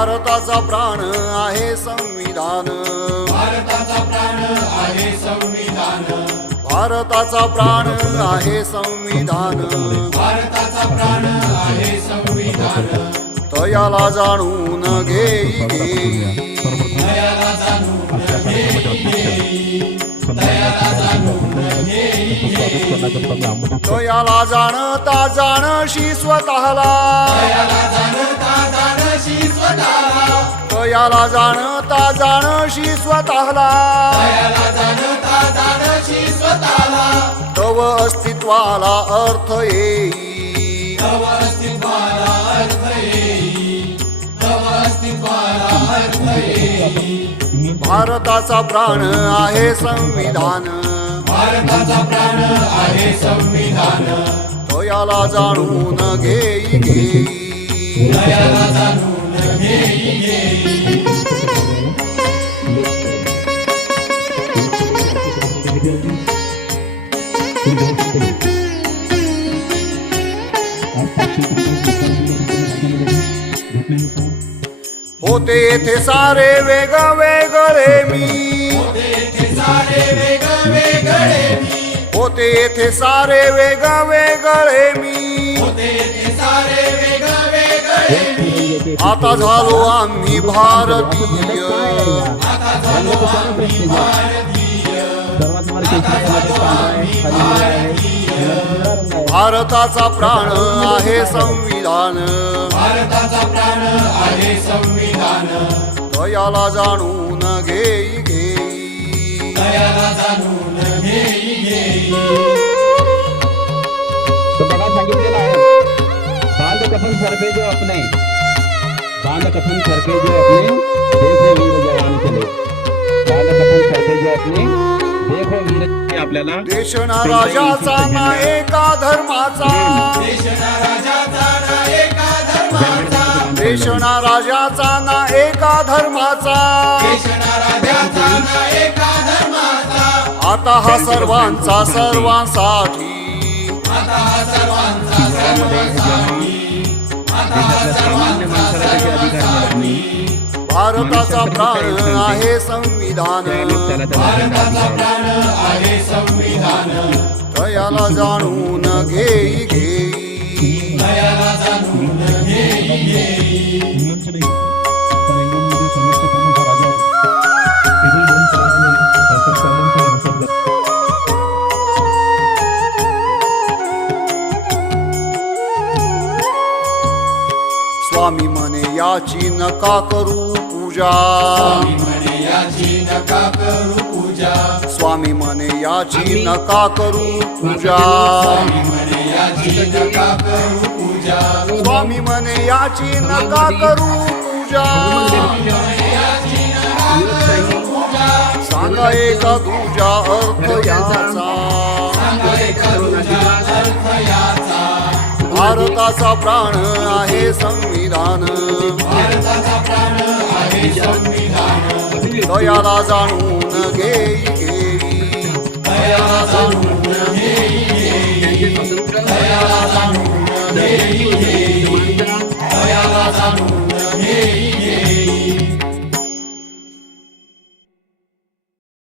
भारताचा प्राण आहे संविधान. भारताचा प्राण आहे संविधान. भारताचा प्राण आहे संविधान. भारताचा प्राण आहे संविधान. तयाला जाणून घेई घेई दयाला जाणून दयाला जाणून तयाला जाणता जाणशी स्वतःला. दयाला जाणता दयाला जाणता जाणशी स्वतःला. तव अस्तित्वाला अर्थ येई. भारताचा प्राण आहे संविधान. भारताचा प्राण आहे संविधान. तयाला जाणून घेई घेई. घेई घेई. होते येथे सारे वेग वेगळे मी तेथे सारे वेग वेगळे मी. होते येथे सारे वेग वेगळे मी तेथे सारे वेग वेगळे मी. आता झालो आम्ही भारतीय. आता झालो आम्ही भारतीय. भारताचा प्राण आहे संविधान. भारताचा प्राण आहे संविधान. तयाला जाणून घेई घेई. दयाला जाणून घेई घेई. बघा सांगितलेलं आहे. बांध कफन सर पे जो अपने. बांध कफन सर पे जो अपने. देशना राजाचा ना एका धर्माचा. राजाचा ना एका ना देशना राजाचा ना एका धर्माचा. आता हा सर्वांचा सर्वांसाठी. आता हा सर्वांचा सर्वांसाठी. भारताचा प्राण आहे संविधान. भारताचा प्राण आहे संविधान. तयाला जाणून घेई घेई स्वामी म्हणे याची नका करू पूजा. स्वामी म्हणे याची नका करू पूजा. स्वामी म्हणे याची नका करू पूजा. स्वामी म्हणे याची नका करू पूजा. स्वामी म्हणे याची नका करू पूजा. सांगा एका तुझ्या अर्थ याचा. भारताचा प्राण आहे संविधान. दयाला जाणून घेई घेई